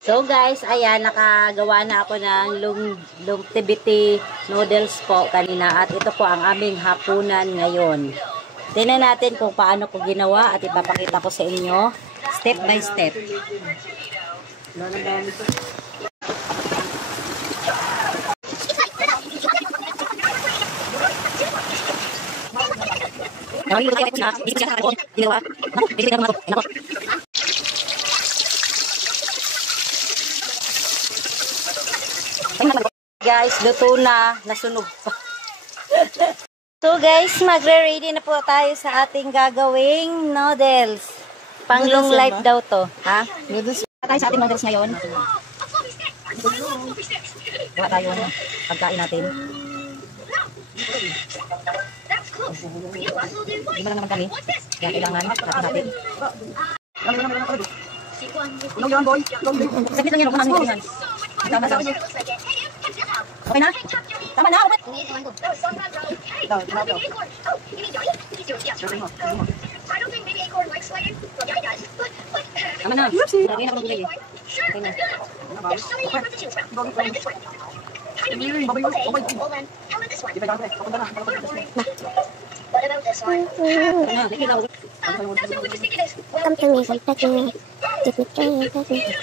So guys, ayan, nakagawa na ako ng longevity noodles po kanina at ito po ang aming hapunan ngayon. Tingnan natin kung paano ko ginawa at ipapakita ko sa inyo step by step. Guys, luto na, nasunog pa. So guys, magre-ready na po tayo sa ating gagawing noodles. Pang long life daw to, ha? Noodles tayo sa ating noodles ngayon. Gawa tayo ng pagkain natin. Lima lang naman kami. Kaya kailangan natin natin. Saglit lang yun, kung namin kailangan. Tama na. Okay na? Tama na, umat! Tama na. Okay na, pag-gulay eh. Okay na. Welcome to me,